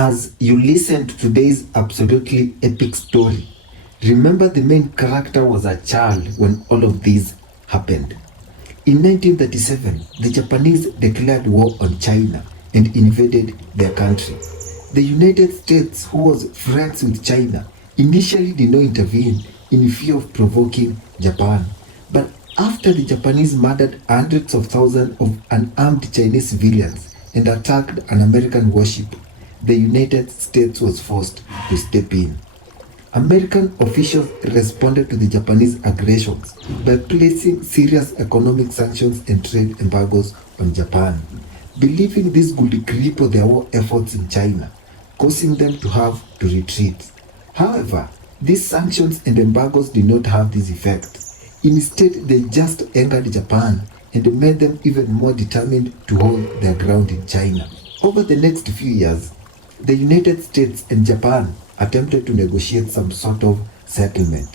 As you listen to today's absolutely epic story, remember the main character was a child when all of this happened. In 1937, the Japanese declared war on China and invaded their country. The United States, who was friends with China, initially did not intervene in fear of provoking Japan. But after the Japanese murdered hundreds of thousands of unarmed Chinese civilians and attacked an American warship, the United States was forced to step in. American officials responded to the Japanese aggressions by placing serious economic sanctions and trade embargoes on Japan, believing this would cripple their war efforts in China, causing them to have to retreat. However, these sanctions and embargoes did not have this effect. Instead, they just angered Japan and made them even more determined to hold their ground in China. Over the next few years, the United States and Japan attempted to negotiate some sort of settlement,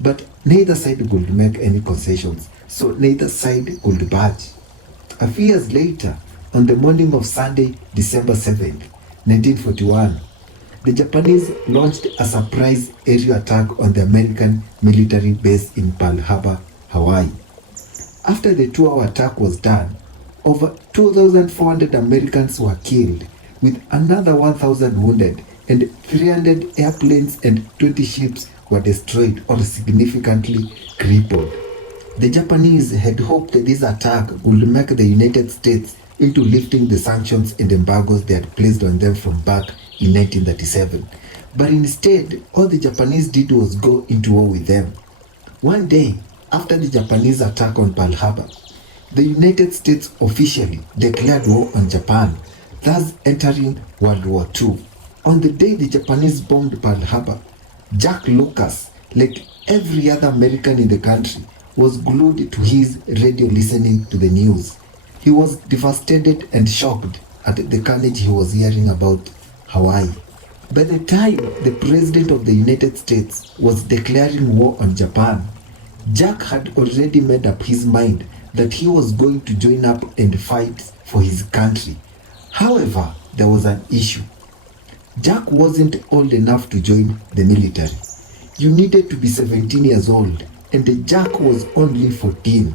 but neither side could make any concessions, so neither side could budge. A few years later, on the morning of Sunday, December 7, 1941, the Japanese launched a surprise aerial attack on the American military base in Pearl Harbor, Hawaii. After the 2-hour attack was done, over 2,400 Americans were killed, with another 1,000 wounded, and 300 airplanes and 20 ships were destroyed or significantly crippled. The Japanese had hoped that this attack would make the United States into lifting the sanctions and embargoes they had placed on them from back in 1937. But instead, all the Japanese did was go into war with them. One day, after the Japanese attack on Pearl Harbor, the United States officially declared war on Japan, thus entering World War II. On the day the Japanese bombed Pearl Harbor, Jack Lucas, like every other American in the country, was glued to his radio listening to the news. He was devastated and shocked at the carnage he was hearing about Hawaii. By the time the President of the United States was declaring war on Japan, Jack had already made up his mind that he was going to join up and fight for his country. However, there was an issue. Jack wasn't old enough to join the military. You needed to be 17 years old, and Jack was only 14.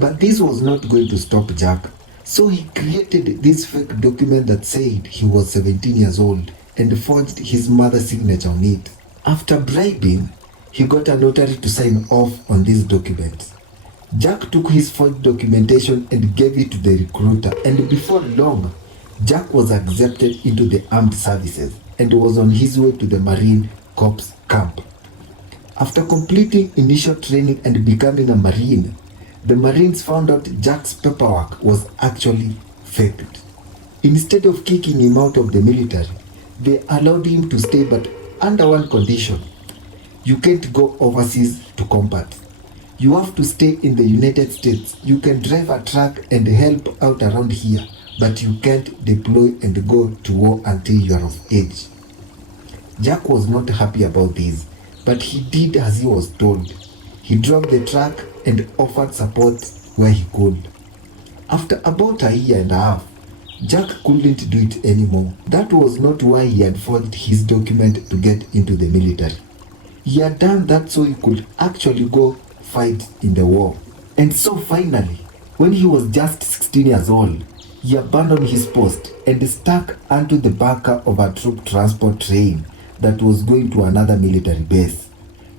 But this was not going to stop Jack, so he created this fake document that said he was 17 years old and forged his mother's signature on it. After bribing, he got a notary to sign off on these documents. Jack took his forged documentation and gave it to the recruiter, and before long, Jack was accepted into the armed services and was on his way to the Marine Corps camp. After completing initial training and becoming a Marine, the Marines found out Jack's paperwork was actually faked. Instead of kicking him out of the military, they allowed him to stay, but under one condition. You can't go overseas to combat. You have to stay in the United States. You can drive a truck and help out around here, but you can't deploy and go to war until you are of age. Jack was not happy about this, but he did as he was told. He drove the truck and offered support where he could. After about a year and a half, Jack couldn't do it anymore. That was not why he had forged his document to get into the military. He had done that so he could actually go fight in the war. And so finally, when he was just 16 years old, he abandoned his post and stuck onto the back of a troop transport train that was going to another military base.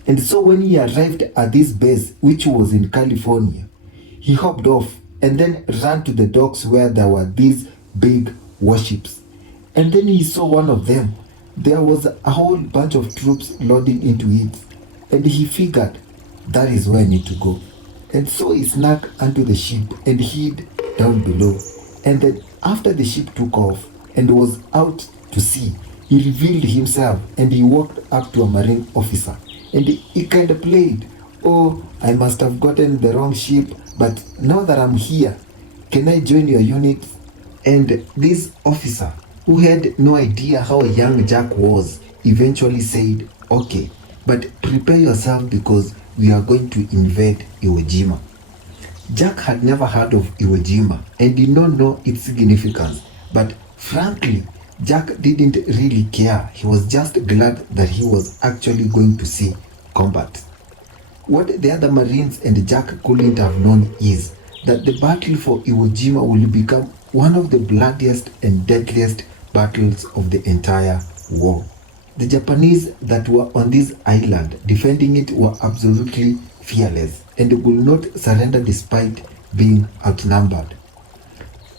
And so when he arrived at this base, which was in California, he hopped off and then ran to the docks where there were these big warships. And then he saw one of them. There was a whole bunch of troops loading into it. And he figured, that is where I need to go. And so he snuck onto the ship and hid down below. And then after the ship took off and was out to sea, he revealed himself and he walked up to a Marine officer. And he kind of played, oh, I must have gotten the wrong ship, but now that I'm here, can I join your unit? And this officer, who had no idea how young Jack was, eventually said, okay, but prepare yourself because we are going to invade Iwo Jima. Jack had never heard of Iwo Jima and did not know its significance, but frankly, Jack didn't really care. He was just glad that he was actually going to see combat. What the other Marines and Jack couldn't have known is that the battle for Iwo Jima will become one of the bloodiest and deadliest battles of the entire war. The Japanese that were on this island defending it were absolutely fearless and would not surrender despite being outnumbered.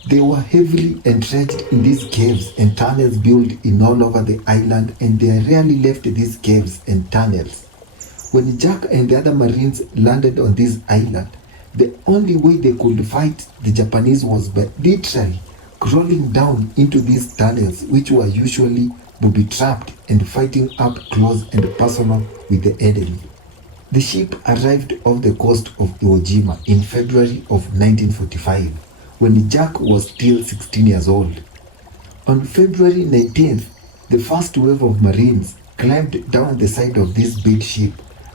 They were heavily entrenched in these caves and tunnels built in all over the island, and they rarely left these caves and tunnels. When Jack and the other Marines landed on this island, the only way they could fight the Japanese was by literally crawling down into these tunnels, which were usually booby-trapped, and fighting up close and personal with the enemy. The ship arrived off the coast of Iwo Jima in February of 1945, when Jack was still 16 years old. On February 19th, the first wave of Marines climbed down the side of this big ship,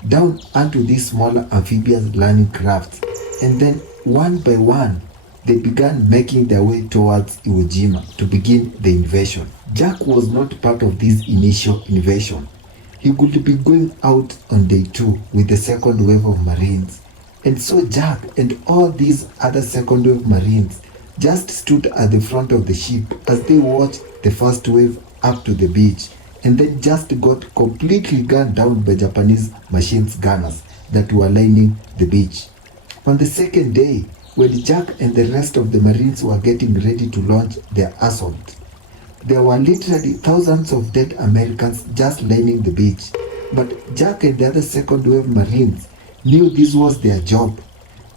down onto these smaller amphibious landing crafts, and then one by one, they began making their way towards Iwo Jima to begin the invasion. Jack was not part of this initial invasion. He would be going out on day 2 with the second wave of Marines. And so Jack and all these other second wave Marines just stood at the front of the ship as they watched the first wave up to the beach, and then just got completely gunned down by Japanese machine gunners that were lining the beach. On the second day, when Jack and the rest of the Marines were getting ready to launch their assault, there were literally thousands of dead Americans just lining the beach. But Jack and the other second wave Marines knew this was their job,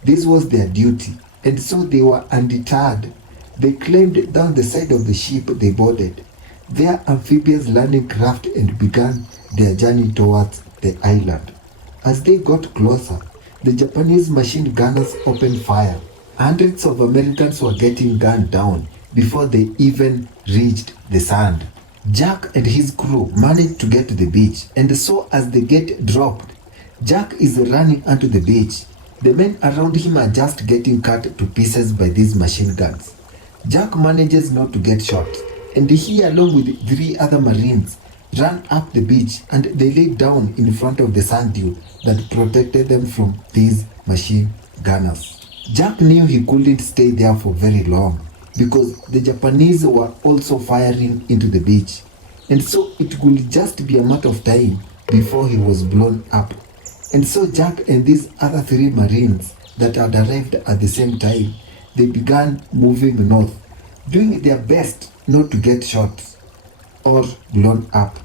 this was their duty, and so they were undeterred. They climbed down the side of the ship they boarded, their amphibious landing craft, and began their journey towards the island. As they got closer, the Japanese machine gunners opened fire. Hundreds of Americans were getting gunned down before they even reached the sand. Jack and his crew managed to get to the beach, and so as the gate dropped, Jack is running onto the beach. The men around him are just getting cut to pieces by these machine guns. Jack manages not to get shot, and he, along with 3 other Marines, ran up the beach, and they lay down in front of the sand dune that protected them from these machine gunners. Jack knew he couldn't stay there for very long because the Japanese were also firing into the beach, and so it could just be a matter of time before he was blown up. And so Jack and these other 3 Marines that had arrived at the same time, they began moving north, doing their best not to get shot or blown up,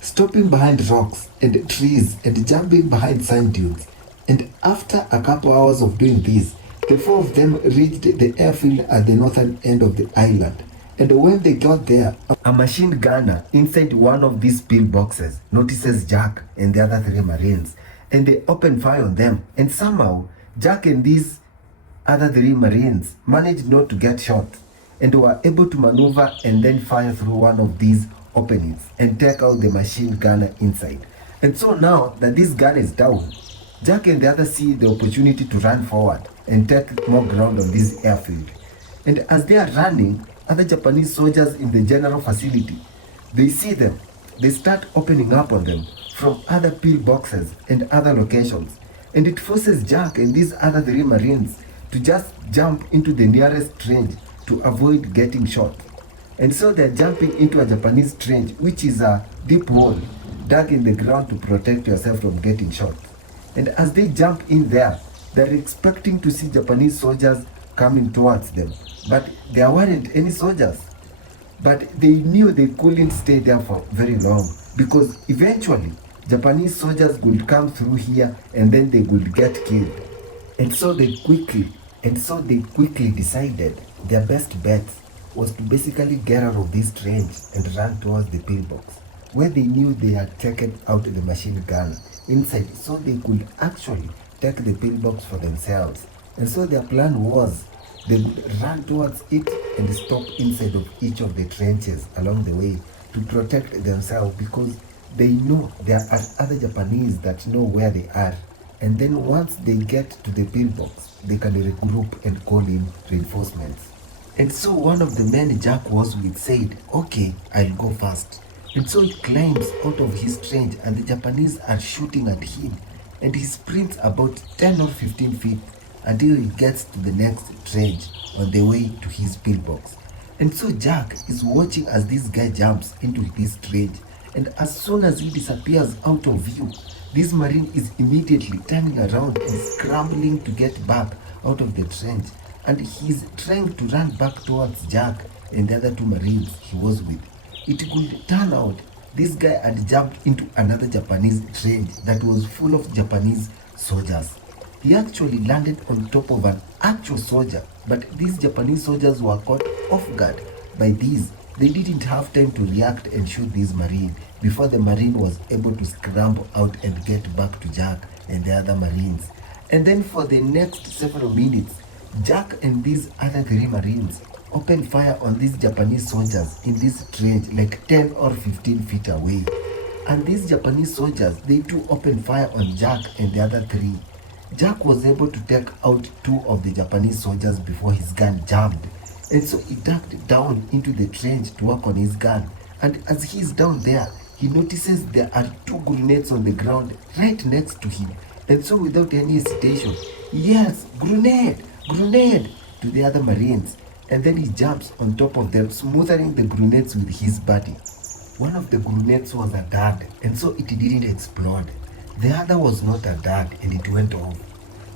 stopping behind rocks and trees and jumping behind sand dunes. And after a couple hours of doing this, the 4 of them reached the airfield at the northern end of the island. And when they got there, a machine gunner inside one of these pillboxes notices Jack and the other 3 Marines, and they open fire on them. And somehow, Jack and these other 3 Marines managed not to get shot and were able to maneuver and then fire through one of these openings and take out the machine gunner inside. And so now that this gun is down, Jack and the others see the opportunity to run forward and take more ground on this airfield. And as they are running, other Japanese soldiers in the general facility, they see them. They start opening up on them from other pillboxes and other locations. And it forces Jack and these other 3 Marines to just jump into the nearest trench to avoid getting shot. And so they're jumping into a Japanese trench, which is a deep hole dug in the ground to protect yourself from getting shot. And as they jump in there, they're expecting to see Japanese soldiers coming towards them. But there weren't any soldiers. But they knew they couldn't stay there for very long, because eventually Japanese soldiers would come through here and then they would get killed. And so they quickly decided their best bet was to basically get out of this trench and run towards the pillbox, where they knew they had taken out the machine gun inside, so they could actually take the pillbox for themselves. And so their plan was they would run towards it and stop inside of each of the trenches along the way to protect themselves, because they know there are other Japanese that know where they are. And then once they get to the pillbox, they can regroup and call in reinforcements. And so one of the men Jack was with said, "Okay, I'll go first." And so he climbs out of his trench and the Japanese are shooting at him. And he sprints about 10 or 15 feet until he gets to the next trench on the way to his pillbox. And so Jack is watching as this guy jumps into this trench. And as soon as he disappears out of view, this marine is immediately turning around and scrambling to get back out of the trench. And he's trying to run back towards Jack and the other two marines he was with. It could turn out this guy had jumped into another Japanese trench that was full of Japanese soldiers. He actually landed on top of an actual soldier, but these Japanese soldiers were caught off guard by these. They didn't have time to react and shoot this marine before the marine was able to scramble out and get back to Jack and the other marines. And then for the next several minutes, Jack and these other three marines opened fire on these Japanese soldiers in this trench like 10 or 15 feet away. And these Japanese soldiers, they too opened fire on Jack and the other three. Jack was able to take out two of the Japanese soldiers before his gun jammed. And so he ducked down into the trench to work on his gun. And as he's down there, he notices there are two grenades on the ground right next to him. And so without any hesitation, he yells, "Grenade! Grenade!" to the other marines. And then he jumps on top of them, smothering the grenades with his body. One of the grenades was a dud, and so it didn't explode. The other was not a dud, and it went off.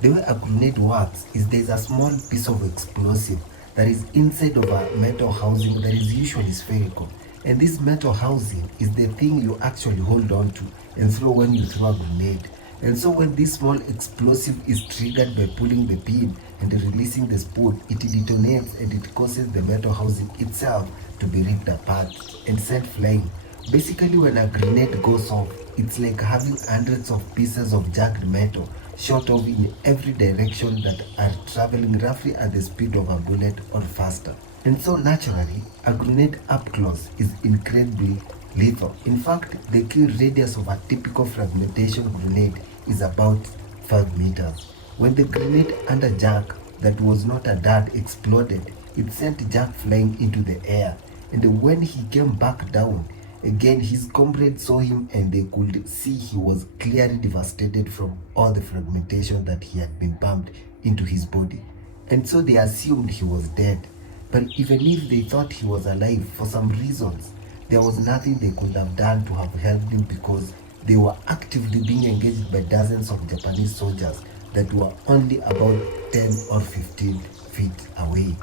The way a grenade works is there's a small piece of explosive that is inside of a metal housing that is usually spherical. And this metal housing is the thing you actually hold on to and throw when you throw a grenade. And so when this small explosive is triggered by pulling the pin and releasing the spool, it detonates and it causes the metal housing itself to be ripped apart and sent flying. Basically, when a grenade goes off, it's like having hundreds of pieces of jagged metal shot off in every direction that are traveling roughly at the speed of a bullet or faster. And so naturally, a grenade up close is incredibly lethal. In fact, the kill radius of a typical fragmentation grenade is about 5 meters. When the grenade under Jack that was not a dart exploded, it sent Jack flying into the air. And when he came back down, again his comrades saw him and they could see he was clearly devastated from all the fragmentation that he had been pumped into his body. And so they assumed he was dead. But even if they thought he was alive, for some reasons, there was nothing they could have done to have helped him because they were actively being engaged by dozens of Japanese soldiers that were only about 10 or 15 feet away.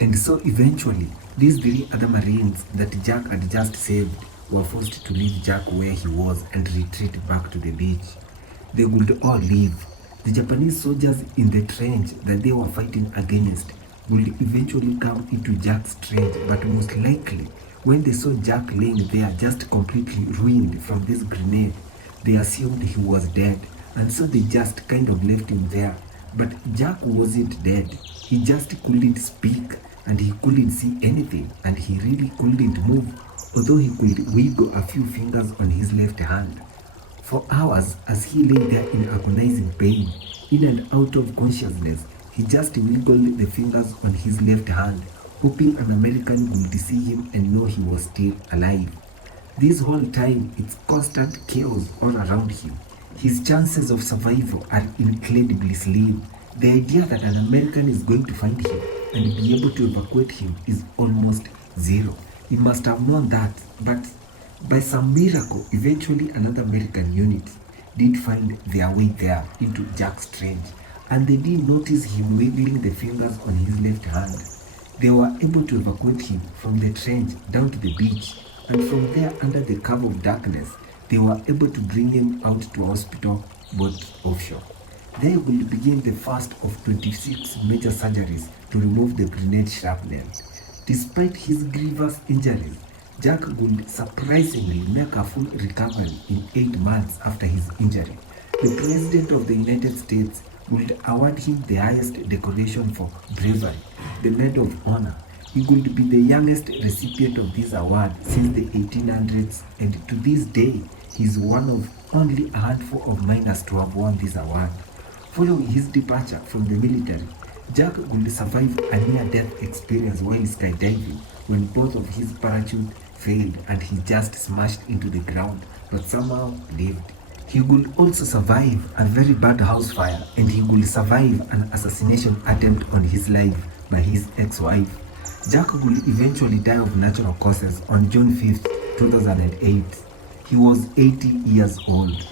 And so eventually, these three other Marines that Jack had just saved were forced to leave Jack where he was and retreat back to the beach. They would all leave. The Japanese soldiers in the trench that they were fighting against would eventually come into Jack's trench, but most likely, when they saw Jack laying there just completely ruined from this grenade, they assumed he was dead, and so they just kind of left him there. But Jack wasn't dead. He just couldn't speak, and he couldn't see anything, and he really couldn't move, although he could wiggle a few fingers on his left hand. For hours, as he lay there in agonizing pain, in and out of consciousness, he just wiggled the fingers on his left hand, hoping an American would see him and know he was still alive. This whole time, it's constant chaos all around him. His chances of survival are incredibly slim. The idea that an American is going to find him and be able to evacuate him is almost zero. He must have known that, but by some miracle, eventually another American unit did find their way there into Jack's trench, and they did notice him wiggling the fingers on his left hand. They were able to evacuate him from the trench down to the beach, and from there, under the cover of darkness, they were able to bring him out to a hospital boat offshore. They would begin the first of 26 major surgeries to remove the grenade shrapnel. Despite his grievous injuries, Jack would surprisingly make a full recovery in 8 months after his injury. The President of the United States would award him the highest decoration for bravery, the Medal of Honor. He would be the youngest recipient of this award since the 1800s, and to this day, he is one of only a handful of miners to have won this award. Following his departure from the military, Jack would survive a near-death experience while skydiving when both of his parachute failed and he just smashed into the ground, but somehow lived. He would also survive a very bad house fire, and he would survive an assassination attempt on his life by his ex-wife. Jack would eventually die of natural causes on June 5th, 2008. He was 80 years old.